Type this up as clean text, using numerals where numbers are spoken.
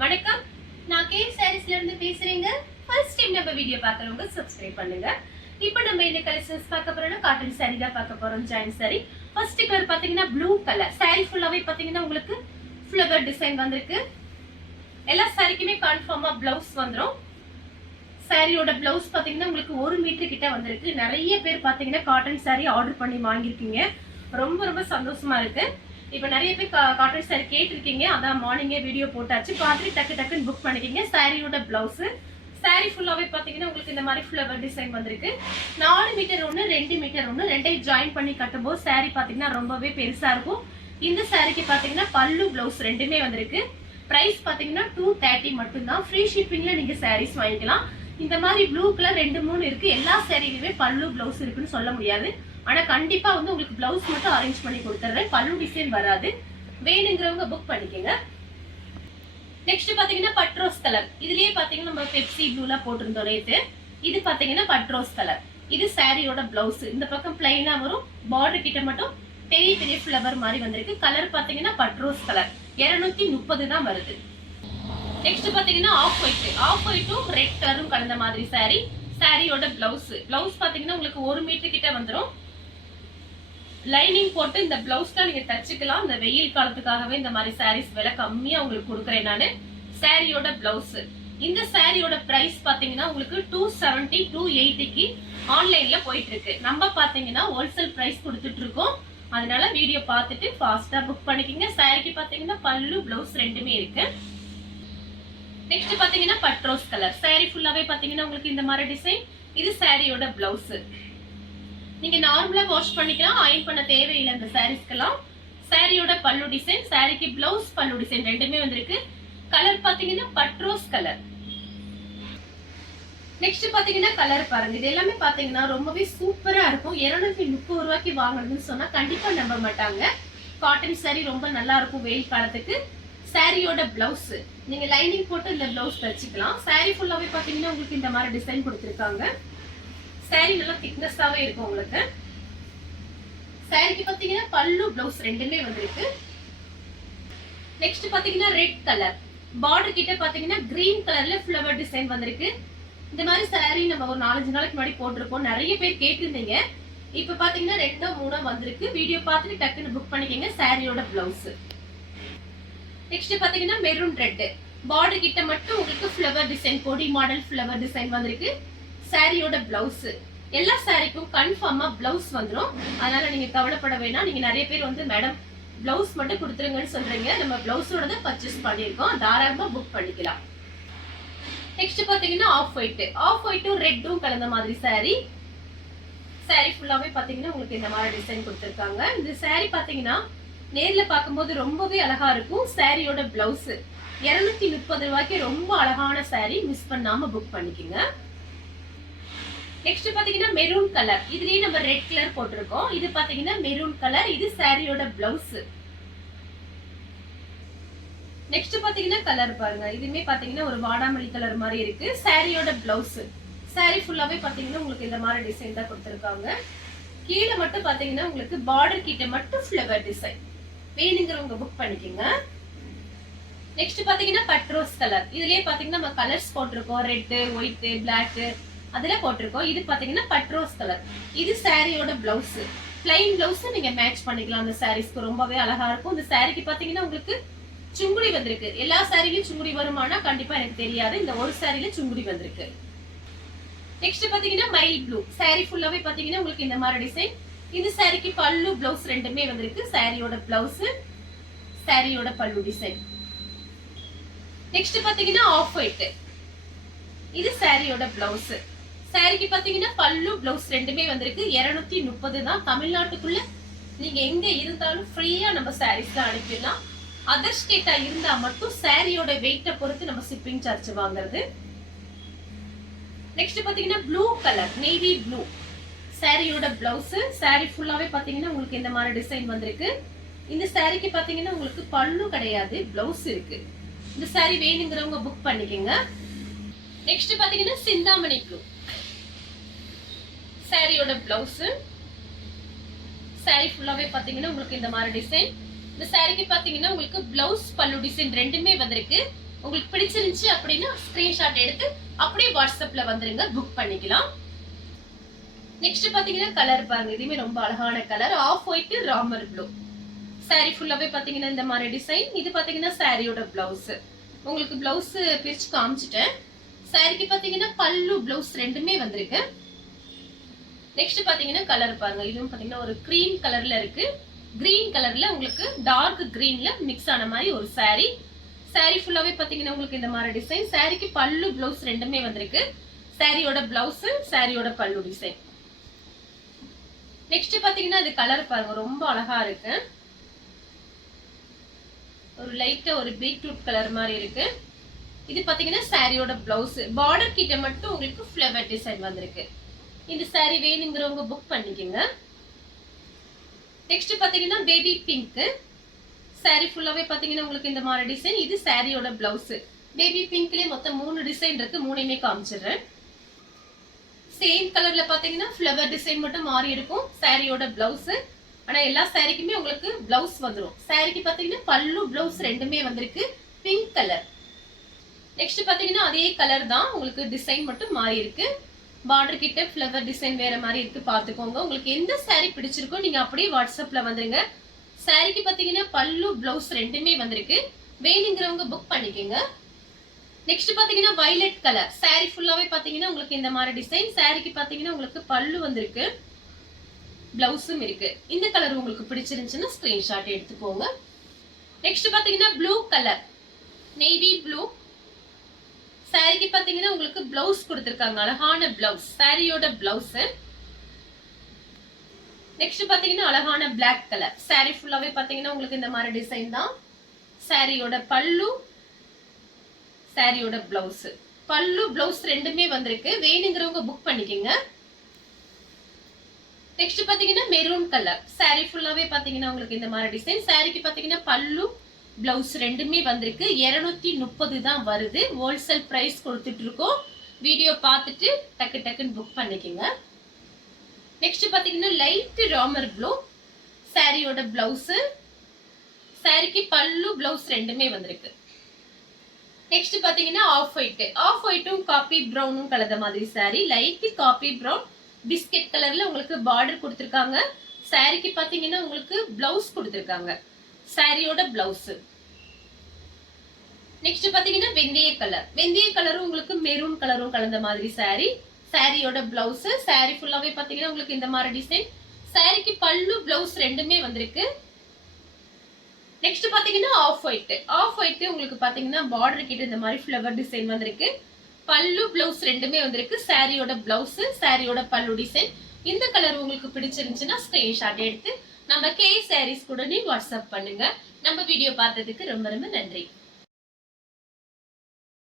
வணக்கம், நான் கே சாரீஸ்ல இருந்து பேசுறேங்க. ஃபர்ஸ்ட் டைம் நம்ம வீடியோ பார்க்கறவங்க சப்ஸ்கிரைப் பண்ணுங்க. இப்போ நம்ம என்ன கலெக்ஷன்ஸ் பார்க்க போறோம்னா காட்டன் saree தான் பார்க்க போறோம். Join saree. ஃபர்ஸ்ட் கலர் பாத்தீங்கன்னா ப்ளூ கலர். saree ஃபுல்லாவே பாத்தீங்கன்னா உங்களுக்கு ஃப்ளவர் டிசைன் வந்திருக்கு. எல்லா சாரிக்குமே கன்ஃபார்மா ப்ளவுஸ் வந்துரும். சாரியோட ப்ளவுஸ் பாத்தீங்கன்னா உங்களுக்கு 1 மீட்டர் கிட்ட வந்திருக்கு. நிறைய பேர் பாத்தீங்கன்னா காட்டன் saree ஆர்டர் பண்ணி வாங்கியிருக்கீங்க. ரொம்ப ரொம்ப சந்தோஷமா இருக்கு. இப்போ நிறைய பேர் காட்டன் saree கேட்டிருக்கீங்க. அதான் மார்னிங்கே வீடியோ போட்டாச்சு. பார்த்துட்டு டக்குன்னு புக் பண்ணிக்கிங்க. சாரியோட பிளவுஸ் saree ஃபுல்லாவே பாத்தீங்கன்னா உங்களுக்கு இந்த மாதிரி ஃப்ளவர் டிசைன் வந்திருக்கு. 4 மீட்டர் ஒன்று 2 மீட்டர் ஒன்று ரெண்டையும் ஜாயின் பண்ணி கட்டும்போது saree பாத்தீங்கன்னா ரொம்பவே பெருசா இருக்கும். இந்த சாரிக்கு பாத்தீங்கன்னா பல்லு பிளவுஸ் ரெண்டுமே வந்திருக்கு. பிரைஸ் பாத்தீங்கன்னா 230 மட்டும்தான். ஃப்ரீ ஷிப்பிங்ல நீங்க சாரீஸ் வாங்கிக்கலாம். இந்த மாதிரி ப்ளூ கலர் 2-3 இருக்கு. எல்லா சாரிலுமே பல்லு பிளவுஸ் இருக்குன்னு சொல்ல முடியாது. ஆனா கண்டிப்பா வந்து உங்களுக்கு பிளவுஸ் மட்டும் அரேஞ்ச் பண்ணி கொடுத்துறேன். பல்லு டிசைன் வராது. வேணுங்கிறவங்க புக் பண்ணிக்கங்க. நெக்ஸ்ட் பாத்தீங்கன்னா பட்ரோஸ் கலர். இதுலயே பாத்தீங்கன்னா நம்ம பெப்சி ப்ளூல போட்டிருந்தோம் நேத்து. இது பாத்தீங்கன்னா பட்ரோஸ் கலர். இது சாரியோட பிளவுஸ். இந்த பக்கம் பிளைனா வரும். பார்டர் கிட்ட மட்டும் பெரிய பெரிய ஃப்ளவர் மாதிரி வந்திருக்கு. கலர் பாத்தீங்கன்னா பட்ரோஸ் கலர். 230 தான் வருது. நெக்ஸ்ட் பாத்தீங்கன்னா ஆஃப் ஒயிட். ஆஃப் ஒயிட்டும் ரெட் கலரும் கலந்த மாதிரி சாரி. சாரியோட பிளவுஸ். பிளவுஸ் பாத்தீங்கன்னா உங்களுக்கு 1 மீட்டர் கிட்ட வந்துரும். லைனிங் போட்டு இந்த பிளவுஸ்ல நீங்க தச்சுக்கலாம். இந்த வெயில் காலத்துக்காகவே இந்த மாதிரி சாரீஸ் விலை கம்மியா உங்களுக்கு கொடுக்குறேன் நானு. சாரியோட பிளவுஸ். இந்த சாரியோட பிரைஸ் பாத்தீங்கன்னா உங்களுக்கு 270 280க்கு ஆன்லைன்ல போயிட்டு இருக்கு. நம்ம பாத்தீங்கன்னா ஹோல்சேல் பிரைஸ் கொடுத்துட்டு இருக்கோம். அதனால வீடியோ பார்த்துட்டு ஃபாஸ்டா புக் பண்ணிக்கிங்க. சாரிக்கு பாத்தீங்கன்னா பல்லு பிளவுஸ் ரெண்டுமே இருக்கு. நெக்ஸ்ட் பாத்தீங்கன்னா பட்ரோஸ் கலர். சாரி ஃபுல்லாவே பாத்தீங்கன்னா உங்களுக்கு இந்த மாதிரி டிசைன். இது சாரியோட பிளவுஸ். நீங்க நார்மலா வாஷ் பண்ணிக்கலாம். அயன் பண்ண தேவையில்லை இந்த சாரீஸ்க்கெல்லாம். சாரியோட பல்லு டிசைன், சாரிக்கு பிளவுஸ் பல்லு டிசைன் ரெண்டுமே வந்திருக்கு. கலர் பாத்தீங்கன்னா பட்ரோஸ் கலர். நெக்ஸ்ட் பாத்தீங்கன்னா கலர் பாருங்க. இது எல்லாமே பாத்தீங்கன்னா ரொம்பவே சூப்பரா இருக்கும். 230 ரூபாய்க்கு வாங்குறதுன்னு சொன்னா கண்டிப்பா நம்ப மாட்டாங்க. காட்டன் சாரி ரொம்ப நல்லா இருக்கும் வெயில் காலத்துக்கு. சாரியோட பிளவுஸ் நீங்க லைனிங் போட்டு இந்த பிளவுஸ் தச்சுக்கலாம். சாரி ஃபுல்லாவே பாத்தீங்கன்னா உங்களுக்கு இந்த மாதிரி டிசைன் கொடுத்திருக்காங்க. சாரி நல்லா திக்னஸாவே இருக்கும் உங்களுக்கு. சாரிக்கு பாத்தீங்கன்னா பல்லு பிளவுஸ் ரெண்டுமே வந்திருக்கு. நெக்ஸ்ட் பாத்தீங்கன்னா ரெட் கலர். பார்டர் கிட்ட பாத்தீங்கன்னா கிரீன் கலர்ல ஃப்ளவர் டிசைன் வந்திருக்கு. இந்த மாதிரி சாரி நம்ம ஒரு 4-5 நாளைக்கு முன்னாடி போட்டிருக்கோம். நிறைய பேர் கேட்டிருந்தீங்க. இப்ப பாத்தீங்கன்னா 2-3 வந்திருக்கு. வீடியோ பார்த்துட்டு டக்குன்னு புக் பண்ணிக்கங்க. சாரியோட பிளவுஸ். நெக்ஸ்ட் பாத்தீங்கன்னா மெரூன் ரெட். பார்டர் கிட்ட மட்டும் உங்களுக்கு ஃப்ளவர் டிசைன் கொடி மாடல் ஃப்ளவர் டிசைன் வந்திருக்கு. சாரியோட பிளவுஸ். எல்லா சாரிக்கும் கன்ஃபார்மா பிளவுஸ் வந்துரும். அதனால நீங்க கவலைப்பட வேணாம். நீங்க நிறைய பேர் வந்து மேடம் பிளவுஸ் மட்டும் கொடுத்துருங்கன்னு சொல்றீங்க. நம்ம பிளவுஸோட தான் பர்ச்சேஸ் பண்ணிருக்கோம். தாராளமா புக் பண்ணிக்கலாம். நெக்ஸ்ட் பாத்தீங்கன்னா ஆஃப் ஒயிட். ஆஃப் ஒயிட்டும் ரெட்டும் கலந்த மாதிரி சாரி. சாரி ஃபுல்லாவே பாத்தீங்கன்னா உங்களுக்கு இந்த மாதிரி டிசைன் கொடுத்திருக்காங்க. இந்த சாரி பாத்தீங்கன்னா நேர்ல பார்க்கும்போது ரொம்பவே அழகா இருக்கும். சாரியோட பிளவுஸ் 230 ரூபாய்க்கு ரொம்ப அழகான சாரி. மிஸ் பண்ணாம புக் பண்ணிக்கங்க. நெக்ஸ்ட் பாத்தீங்கன்னா மெரூன் கலர். இதுலயே நம்ம ரெட் கலர் போட்டிருக்கோம். இது பாத்தீங்கன்னா மெரூன் கலர். இது சாரியோட பிளவுஸ். நெக்ஸ்ட் பாத்தீங்கன்னா கலர் பாருங்க. இதுமே பாத்தீங்கன்னா ஒரு வாடாமல்லி கலர் மாதிரி இருக்கு. சாரியோட பிளவுஸ். சாரி ஃபுல்லாவே பாத்தீங்கன்னா உங்களுக்கு இந்த மாதிரி டிசைன் தான் கொடுத்திருக்காங்க. கீழே மட்டும் பாத்தீங்கன்னா உங்களுக்கு பார்டர் கிட்ட மட்டும் ஃப்ளவர் டிசைன். வேணுங்கிறவங்க புக் பண்ணிக்கங்க. நெக்ஸ்ட் பாத்தீங்கன்னா பட்ரோஸ் கலர். இதுலயே பாத்தீங்கன்னா நம்ம கலர்ஸ் போட்டிருக்கோம். ரெட், ஒயிட், பிளாக் அதுல போட்டிருக்கோம். இது பாத்தீங்கன்னா பட்ரோஸ் கலர். இது சாரியோட பிளவுஸ். பிளைன் பிளவுஸ் நீங்க மேட்ச் பண்ணிக்கலாம். அந்த சாரீஸ்க்கு ரொம்பவே அழகா இருக்கும். இந்த சாரிக்கு பாத்தீங்கன்னா உங்களுக்கு சுங்குடி வந்திருக்கு. எல்லா சாரிலையும் சுங்குடி வருமானா கண்டிப்பா எனக்கு தெரியாது. இந்த ஒரு சாரில சுங்குடி வந்திருக்கு. நெக்ஸ்ட் பாத்தீங்கன்னா மைல் ப்ளூ. சாரி ஃபுல்லாவே பாத்தீங்கன்னா உங்களுக்கு இந்த மாதிரி டிசைன். இந்த சாரிக்கு பல்லு பிளவுஸ் ரெண்டுமே வந்திருக்கு. சாரியோட பிளவுஸ், சாரியோட பல்லு டிசைன். நெக்ஸ்ட் பாத்தீங்கன்னா ஆஃப் ஒயிட். இது சாரியோட பிளவுஸ். சாரிக்கு பாத்தீங்கன்னா பல்லு பிளவுஸ் ரெண்டுமே வந்திருக்கு. 230 தான். தமிழ்நாட்டுக்குள்ள நீங்க எங்க இருந்தாலும் ஃப்ரீயா நம்ம சாரீஸ் தான் அனுப்பிடலாம். அதர் ஸ்டேட்டா இருந்தா மட்டும் சாரியோட வெயிட்ட பொறுத்து நம்ம ஷிப்பிங் சார்ஜ் வாங்குறது. நெக்ஸ்ட் பாத்தீங்கன்னா ப்ளூ கலர், நேவி ப்ளூ. சாரியோட பிளவுஸ். சாரி ஃபுல்லாவே பாத்தீங்கன்னா உங்களுக்கு இந்த மாதிரி டிசைன் வந்திருக்கு. இந்த சாரிக்கு பாத்தீங்கன்னா உங்களுக்கு பல்லு கிடையாது, பிளவுஸ் இருக்கு. இந்த சாரி வேணுங்கிறவங்க புக் பண்ணிக்கங்க. நெக்ஸ்ட் பாத்தீங்கன்னா சிந்தாமணி ப்ளூ. சாரியோட பிளவுஸ். சாரி ஃபுல்லாவே பாத்தீங்கன்னா உங்களுக்கு இந்த மாதிரி டிசைன். இந்த சாரிக்கு பாத்தீங்கன்னா உங்களுக்கு பிளவுஸ் பல்லு டிசைன் ரெண்டுமே வந்திருக்கு. உங்களுக்கு பிடிச்சிருந்துச்சு அப்படின்னா ஸ்கிரீன்ஷாட் எடுத்து அப்படியே வாட்ஸ்அப்ல வந்துருங்க, புக் பண்ணிக்கலாம். நெக்ஸ்ட் பாத்தீங்கன்னா கலர் பாருங்க, இதுவுமே ரொம்ப அழகான colour, off white Ramar blue. Sari ஃபுல்லாவே பாத்தீங்கன்னா இந்த மாதிரி டிசைன். இது பாத்தீங்கன்னா சாரியோட பிளவுஸ். உங்களுக்கு பிளவுஸ் பிரிச்சு காமிச்சிட்டேன். சாரிக்கு பாத்தீங்கன்னா பல்லு பிளவுஸ் ரெண்டுமே வந்திருக்கு. நெக்ஸ்ட் பாத்தீங்கன்னா கலர் பாருங்க, இதுவும் பாத்தீங்கன்னா ஒரு கிரீம் கலர்ல இருக்கு. கிரீன் கலர்ல உங்களுக்கு டார்க் கிரீன்ல மிக்ஸ் ஆன மாதிரி ஒரு சாரி. சாரி ஃபுல்லாவே பாத்தீங்கன்னா உங்களுக்கு இந்த மாதிரி டிசைன். சாரிக்கு பல்லு பிளவுஸ் ரெண்டுமே வந்திருக்கு. சாரியோட பிளவுஸ், சாரியோட பல்லு டிசைன். நெக்ஸ்ட் பாத்தீங்கன்னா இது கலர் பாருங்க, ரொம்ப அழகா இருக்கு. ஒரு லைட்டா ஒரு பீட்ரூட் கலர் மாதிரி இருக்கு. இது பாத்தீங்கன்னா சாரியோட பிளவுஸ். பார்டர் கிட்ட மட்டும் உங்களுக்கு ஃப்ளவர் டிசைன் வந்திருக்கு. இந்த சாரி வேணுங்கிறவங்க புக் பண்ணிக்கோங்க. நெக்ஸ்ட் பாத்தீங்கன்னா பேபி பிங்க். சாரி ஃபுல்லாவே பாத்தீங்கன்னா உங்களுக்கு இந்த மாதிரி டிசைன். இது சாரியோட பிளவுஸ். பேபி பிங்க்லயே மொத்தம் 3 டிசைன் இருக்கு, மூணையுமே காமிச்சிடுறேன். சேம் கலர்ல பாத்தீங்கன்னா ஃப்ளவர் டிசைன் மட்டும் மாறி இருக்கும் சாரியோட பிளவுஸ். ஆனா எல்லா சாரிக்குமே உங்களுக்கு பிளவுஸ் வந்துடும். சாரிக்கு பாத்தீங்கன்னா பல்லு பிளவுஸ் ரெண்டுமே வந்திருக்கு, பிங்க் கலர். நெக்ஸ்ட் பாத்தீங்கன்னா அதே கலர் தான், உங்களுக்கு டிசைன் மட்டும் மாறி இருக்கு. பார்டர் கிட்ட ஃப்ளவர் டிசைன் வேற மாதிரி இருக்கு, பாத்துக்கோங்க. உங்களுக்கு எந்த சாரி பிடிச்சிருக்கோ நீங்க அப்படியே வாட்ஸ்அப்ல வந்துருங்க. சாரிக்கு பாத்தீங்கன்னா பல்லு பிளவுஸ் ரெண்டுமே வந்திருக்கு, வேணுங்கிறவங்க புக் பண்ணிக்கோங்க. நெக்ஸ்ட் பாத்தீங்கன்னா வயலட் கலர். சாரி ஃபுல்லாவே பாத்தீங்கன்னா உங்களுக்கு இந்த மாதிரி டிசைன். சாரிக்கு பாத்தீங்கன்னா உங்களுக்கு பல்லு வந்திருக்கு, பிளவுஸும் இருக்கு. இந்த கலர் உங்களுக்கு பிடிச்சிருந்துச்சுன்னா ஸ்கிரீன்ஷாட் எடுத்துக்கோங்க. நெக்ஸ்ட் பாத்தீங்கன்னா ப்ளூ கலர், நேவி ப்ளூ. சாரிக்கு பாத்தீங்கன்னா உங்களுக்கு பிளவுஸ் கொடுத்திருக்காங்க, அழகான பிளவுஸ், சாரியோட பிளவுஸ். நெக்ஸ்ட் பாத்தீங்கன்னா அழகான பிளாக் கலர். சாரி ஃபுல்லாவே பாத்தீங்கன்னா உங்களுக்கு இந்த மாதிரி டிசைன் தான். சாரியோட பல்லு, சாரியோட பிளவுஸ். பல்லு பிளவுஸ் ரெண்டுமே வந்திருக்கு, வேணுங்கிறவங்க புக் பண்ணிக்கோங்க. நெக்ஸ்ட் பாத்தீங்கன்னா மெரூன் கலர். சாரி ஃபுல்லாவே பாத்தீங்கன்னா உங்களுக்கு இந்த மாதிரி டிசைன். சாரிக்கு பாத்தீங்கன்னா பல்லு பிளவுஸ் ரெண்டுமே வந்திருக்கு. 230 தான் வருது, ஹோல்சேல் பிரைஸ் கொடுத்துட்டு இருக்கோம். வீடியோ பார்த்துட்டு டக்கு டக்குன்னு புக் பண்ணிக்கோங்க. நெக்ஸ்ட் பாத்தீங்கன்னா லைட் ராமர் ப்ளூ. சாரியோட பிளவுஸ், சாரிக்கு பல்லு பிளவுஸ் ரெண்டுமே வந்திருக்கு. நெக்ஸ்ட் பாத்தீங்கன்னா ஆஃப் ஒயிட். ஆஃப் ஒயிட்டும் காபி பிரவுனும் கலந்த மாதிரி sorry. Light coffee brown biscuit கலர்ல உங்களுக்கு பார்டர் கொடுத்திருக்காங்க. சாரிக்கு பாத்தீங்கன்னா உங்களுக்கு பிளவுஸ் கொடுத்திருக்காங்க, சாரியோட பிளவுஸ். நெக்ஸ்ட் பாத்தீங்கன்னா வெந்தய கலர். வெந்தய கலரும் உங்களுக்கு மெரூன் கலரும் கலந்த மாதிரி சாரி. சாரியோட பிளவுஸ். சாரி ஃபுல்லாவே பாத்தீங்கன்னா உங்களுக்கு இந்த மாதிரி டிசைன். சாரிக்கு பல்லு பிளவுஸ் ரெண்டுமே வந்திருக்கு. நெக்ஸ்ட் பாத்தீங்கன்னா ஆஃப் ஒயிட். ஆஃப் ஒயிட் உங்களுக்கு பாத்தீங்கன்னா பார்டர் கிட்ட இந்த மாதிரி ஃப்ளவர் டிசைன் வந்திருக்கு. பல்லு பிளவுஸ் ரெண்டுமே வந்திருக்கு. சாரியோட பிளவுஸ், சாரியோட பல்லு டிசைன். இந்த கலர் உங்களுக்கு பிடிச்சிருந்துச்சுன்னா ஸ்கிரீன்ஷாட் எடுத்து நம்ம கே சாரீஸ் கூட நீ வாட்ஸ்அப் பண்ணுங்க. நம்ம வீடியோ பார்த்ததுக்கு ரொம்ப ரொம்ப நன்றி.